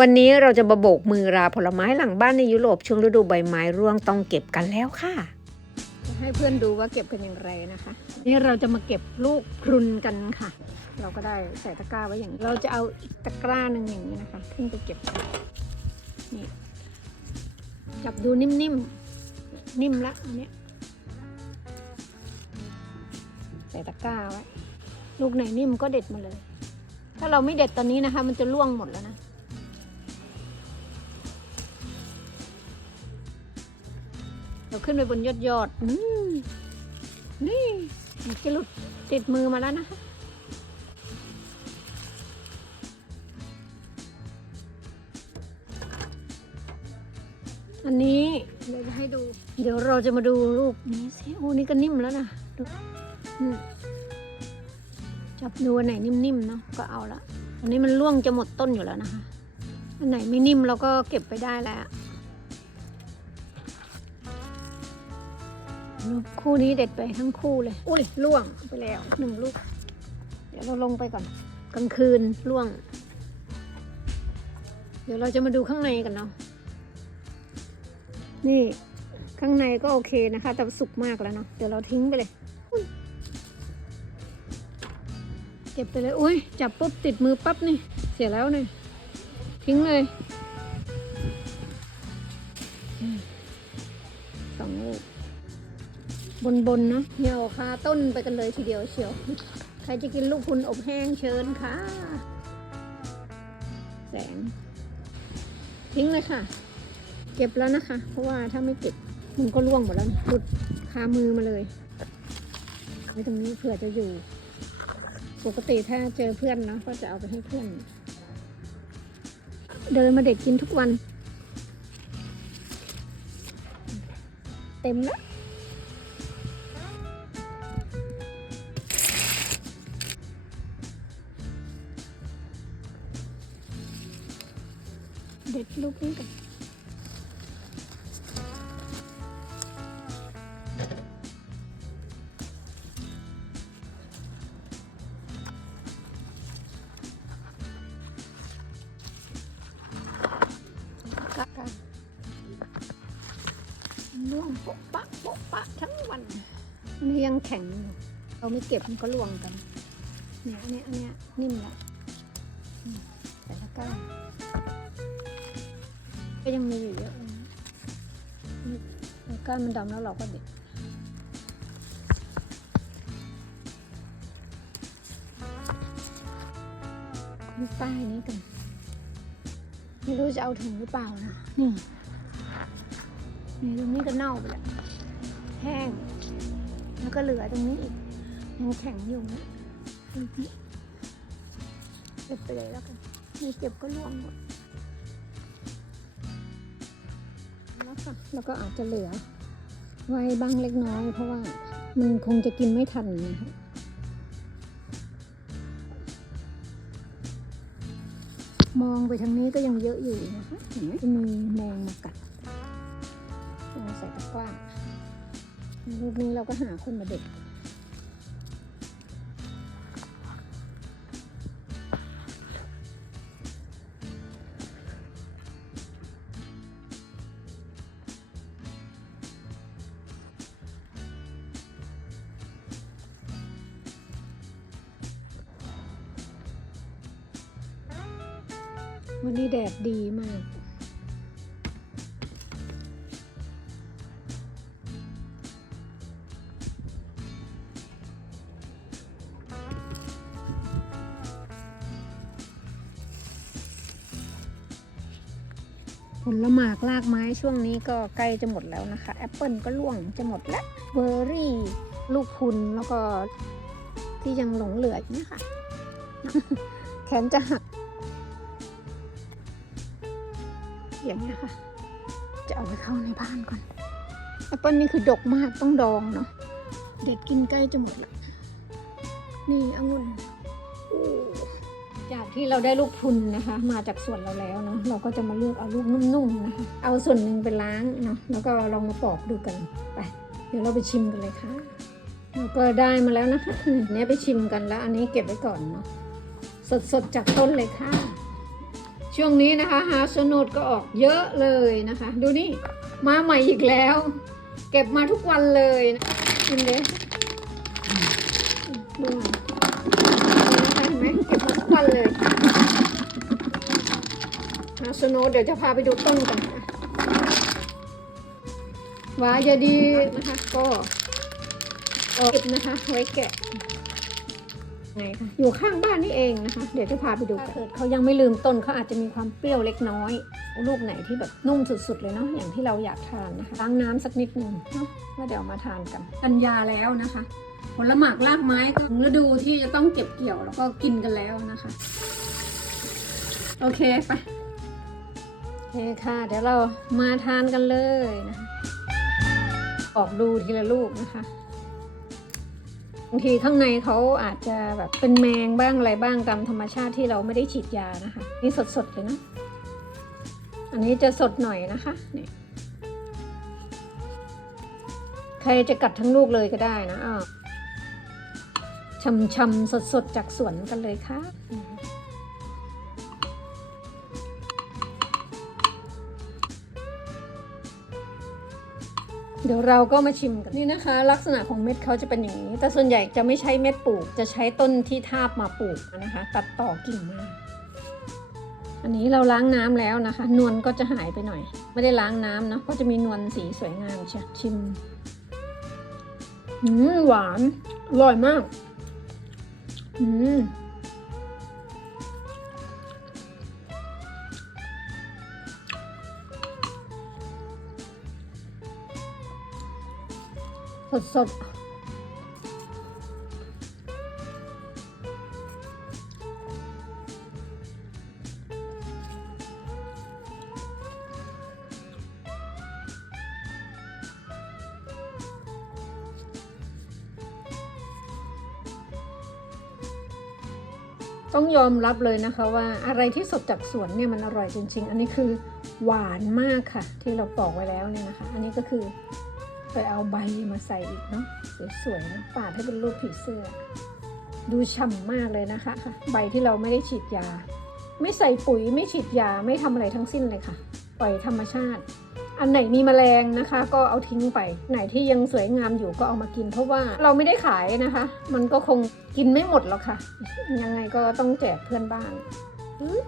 วันนี้เราจะมาโบกมือราผลไม้หลังบ้านในยุโรปช่วงฤดูใบไม้ร่วงต้องเก็บกันแล้วค่ะ ให้เพื่อนดูว่าเก็บกันอย่างไรนะคะ นี่เราจะมาเก็บลูกพรุนกันค่ะ เราก็ได้ใส่ตะกร้าไว้อย่างนี้เราจะเอาอีกตะกร้าหนึ่งอย่างนี้นะคะขึ้นไปเก็บกันนี่จับดูนิ่มๆนิ่มละอันเนี้ยใส่ตะกร้าไว้ลูกไหนนิ่มก็เด็ดมาเลย ถ้าเราไม่เด็ดตอนนี้นะคะ มันจะร่วงหมดแล้วนะ เราขึ้นไปบนยอดยอดนี่มันจะหลุดติดมือมาแล้วนะคะอันนี้เดี๋ยวจะให้ดู เดี๋ยวเราจะมาดูลูกนี้สิโอ้นี่ก็นิ่มแล้วนะดูจับดูอันไหนนิ่มๆเนาะก็เอาละอันนี้มันร่วงจะหมดต้นอยู่แล้วนะคะ อันไหนไม่นิ่มเราก็เก็บไปได้แล้ว คู่นี้เด็ดไปทั้งคู่เลย อุ้ยล่วงไปแล้วหนึ่งลูก เดี๋ยวเราลงไปก่อน กลางคืนล่วง เดี๋ยวเราจะมาดูข้างในกันเนาะ นี่ข้างในก็โอเคนะคะ แต่สุกมากแล้วเนาะ เดี๋ยวเราทิ้งไปเลยอุ๊ยเก็บไปเลย อุ้ยจับปุ๊บติดมือปั๊บนี่ เสียแล้วเนี่ยทิ้งเลยอืมสองลูก บนบนนะเหี่ยวคาต้นไปกันเลยทีเดียวเชียว ใครจะกินลูกคุณอบแห้งเชิญค่ะ แสง ทิ้งเลยค่ะ เก็บแล้วนะคะ เพราะว่าถ้าไม่เก็บมันก็ร่วงหมดแล้วหลุดคามือมาเลยไว้ตรงนี้เผื่อจะอยู่ ปกติถ้าเจอเพื่อนเนาะก็จะเอาไปให้เพื่อน เดินมาเด็กกินทุกวัน เต็มแล้ว เด็ดลูกนี้กันล่วงโปะปะโปะปะทั้งวันอันนี้ยังแข็งอยู่เราไม่เก็บมันก็ล่วงกันเนี่ยอันเนี้ยอันเนี้ยนิ่มละอืมใส่ตะก้า ก็ยังมีอยู่เยอะเลยก้านมันดำแล้วเราก็เด็ดนี่ป้ายนี้กัน ไม่รู้จะเอาถึงหรือเปล่านะ นี่ นี่ตรงนี้ก็เน่าไปแล้ว แห้ง แล้วก็เหลือตรงนี้อีกยังแข็งอยู่นะเก็บไปเลยแล้วกัน ไม่เก็บก็ร่วงหมด ค่ะ แล้วก็อาจจะเหลือไว้บ้างเล็กน้อย เพราะว่ามันคงจะกินไม่ทันนะคะมองไปทางนี้ก็ยังเยอะอยู่นะคะเห็นไหมจะมีแมงมากัดเราใส่ตะกร้ารูปนี้เราก็หาคนมาเด็ด วันนี้แดดดีมาก ผลหมากลากไม้ช่วงนี้ก็ใกล้จะหมดแล้วนะคะ แอปเปิลก็ร่วงจะหมดแล้ว เบอร์รี่ ลูกพุนแล้วก็ที่ยังหลงเหลืออยู่นี่ค่ะแขนจะหัก อย่างนี้ยค่ะจะเอาไปเข้าในบ้านก่อนแอปเปิลนี่คือดกมากต้องดองเนาะเด็ดกินใกล้จะหมดละนี่องุ่นจากที่เราได้ลูกพุนนะคะ มาจากสวนเราแล้วเนาะเราก็จะมาเลือกเอาลูกนุ่มๆนะคะเอาส่วนหนึ่งไปล้างเนาะแล้วก็ลองมาปอกดูกันไป เดี๋ยวเราไปชิมกันเลยค่ะเราก็ได้มาแล้วนะคะอันนี้ไปชิมกันแล้ว อันนี้เก็บไว้ก่อนเนาะสดๆจากต้นเลยค่ะ ช่วงนี้นะคะหาสนุดก็ออกเยอะเลยนะคะ ดูนี่มาใหม่อีกแล้ว เก็บมาทุกวันเลยนะเห็นไหมดูนี่นะคะเห็นไหมเก็บมาทุกวันเลยหาสนุดเดี๋ยวจะพาไปดูต้นกันค่ะวาจะดีนะคะก็เก็บนะคะไว้แกะ ไงคะอยู่ข้างบ้านนี่เองนะคะ เดี๋ยวจะพาไปดูกันถ้าเกิดเขายังไม่ลืมต้นเขาอาจจะมีความเปรี้ยวเล็กน้อยลูกไหนที่แบบนุ่มสุดๆเลยเนาะอย่างที่เราอยากทานนะคะล้างน้ำสักนิดหนึ่งเนาะแล้วเดี๋ยวมาทานกันกันยาแล้วนะคะ ผลหมากรากไม้ก็ถึงฤดูที่จะต้องเก็บเกี่ยวแล้วก็กินกันแล้วนะคะ โอเคไปโอเคค่ะ เดี๋ยวเรามาทานกันเลยนะคะออกดูทีละลูกนะคะ บางทีข้างในเขาอาจจะแบบเป็นแมงบ้างอะไรบ้างตามธรรมชาติที่เราไม่ได้ฉีดยานะคะ นี่สดๆเลยนะ อันนี้จะสดหน่อยนะคะเนี่ยใครจะกัดทั้งลูกเลยก็ได้นะอ่าวชำๆสดๆจากสวนกันเลยค่ะ เดี๋ยวเราก็มาชิมกันนี่นะคะ ลักษณะของเม็ดเขาจะเป็นอย่างนี้ แต่ส่วนใหญ่จะไม่ใช้เม็ดปลูก จะใช้ต้นที่ทาบมาปลูกนะคะ ตัดต่อกิ่งมาอันนี้เราล้างน้ำแล้วนะคะ นวลก็จะหายไปหน่อย ไม่ได้ล้างน้ำเนาะก็จะมีนวลสีสวยงามใช่ชิมอืมหวานอร่อยมาก อืม สดสดต้องยอมรับเลยนะคะว่าอะไรที่สดจากสวนเนี่ยมันอร่อยจริง ๆ อันนี้คือหวานมากค่ะ ที่เราปอกไว้แล้วเนี่ยนะคะ อันนี้ก็คือ ไปเอาใบมาใส่อีกเนาะสวยๆนะปาดให้เป็นรูปผีเสื้อ ดูฉ่ำมากเลยนะคะ ใบที่เราไม่ได้ฉีดยา ไม่ใส่ปุ๋ยไม่ฉีดยาไม่ทำอะไรทั้งสิ้นเลยค่ะ ปล่อยธรรมชาติ อันไหนมีแมลงนะคะ ก็เอาทิ้งไป ไหนที่ยังสวยงามอยู่ก็เอามากิน เพราะว่าเราไม่ได้ขายนะคะ มันก็คงกินไม่หมดหรอกค่ะ ยังไงก็ต้องแจกเพื่อนบ้านอืม